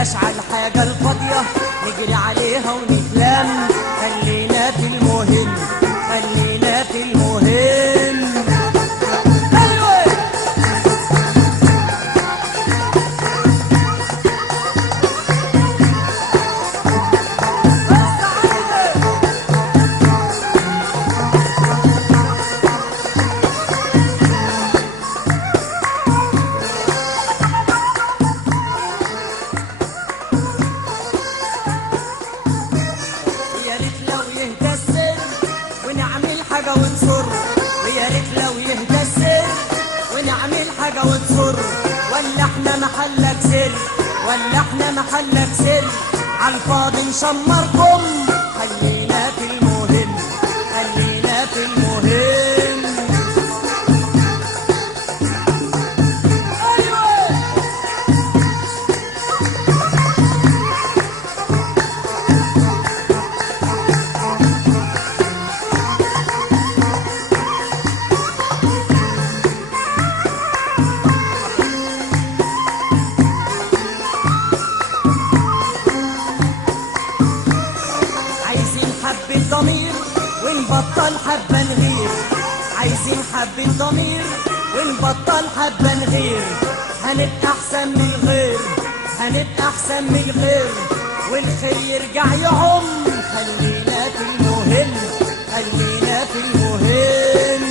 بلاش على الحاجة الفاضية نجري عليها ونتلم، خلينا في المهم، خلينا في المهم. أيوة حاجة ونصر، ويا ريت لو يهدى السر ونعمل حاجة ونصر. ولا احنا محلك سر، ولا احنا محلك سر، عالفاضي نشمركم. خلينا في المهم، خلينا في المهم. أيوة ضمير ونبطل حبة نغير، عايزين حبة ضمير ونبطل حبة نغير. هنبقى أحسن من الغير، هنبقى أحسن من الغير، والخير يرجع يعم. خلينا في المهم، خلينا في المهم.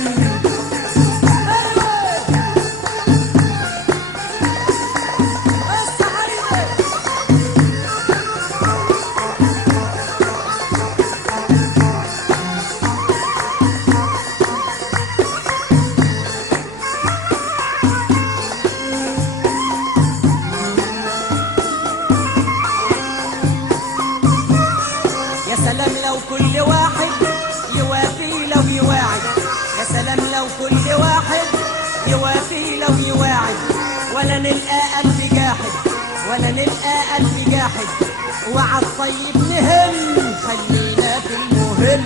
يا سلام لو كل واحد يوافي لو يواعد، يا سلام لو كل واحد يوافي لو يواعد. ولا نلقى قلب جاحد، ولا نلقى قلب جاحد، وعد طيب نهم. خلينا في المهم،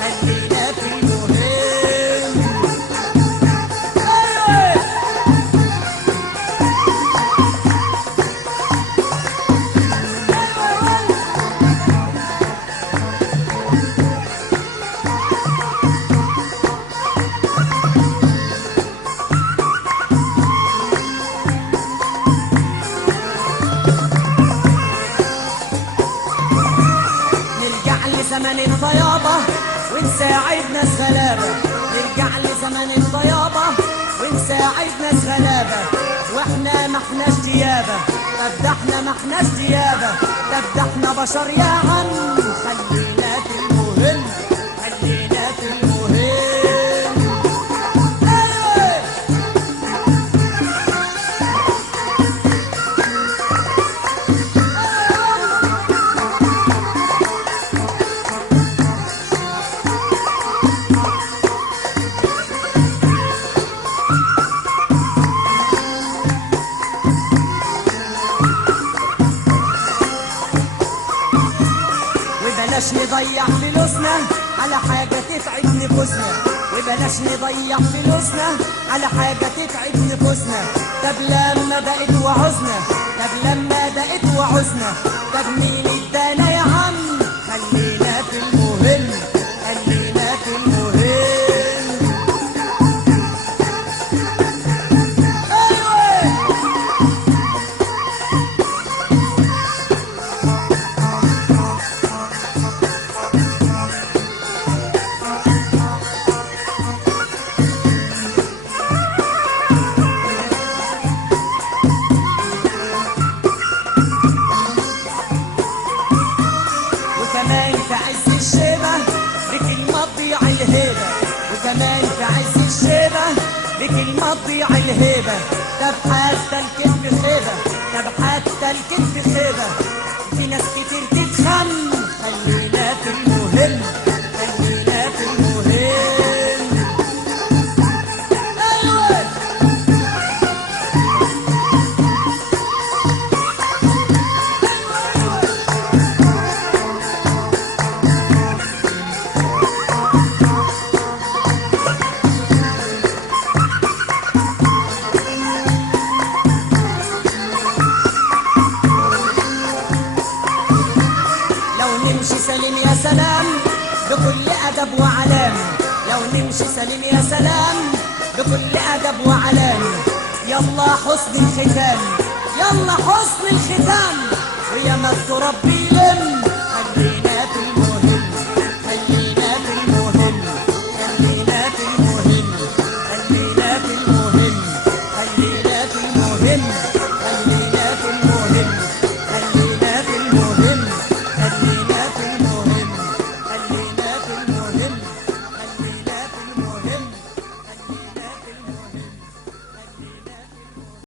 خلينا في المهم. أيوة زمن الطيابة ونساعد ناس غلابة، نرجع لزمن الطيابة ونساعد ناس غلابة. واحنا ما احناش ديابة، طب ده احنا ما احناش ديابة، طب ده احنا بشر يا عم. خلينا في المهم، خلينا في المهم. أيوة وبلاش نضيع فلوسنا على حاجة تتعب نفوسنا، وبلاش نضيع فلوسنا على حاجة تتعب نفوسنا. طب لما بقت وعوزنا، طب لما بقت وعوزنا، طب مين ادانا يا عم. خلينا في المهم، خلينا في المهم. وكمان في عز الشيبة بكلمة تضيع الهيبة، وكمان في عز الشيبة بكلمة تضيع الهيبة. طب حتى الكذب خيبة، طب حتى الكذب خيبة، في ناس كتير تتخم. خلينا في المهم، خلينا في المهم. أيوة نمشي سليم يا سلام بكل أدب وعلام، لو نمشي سليم يا سلام بكل أدب وعلام. يلا حسن الختام، يلا حسن الختام، ويا ما التراب بيلم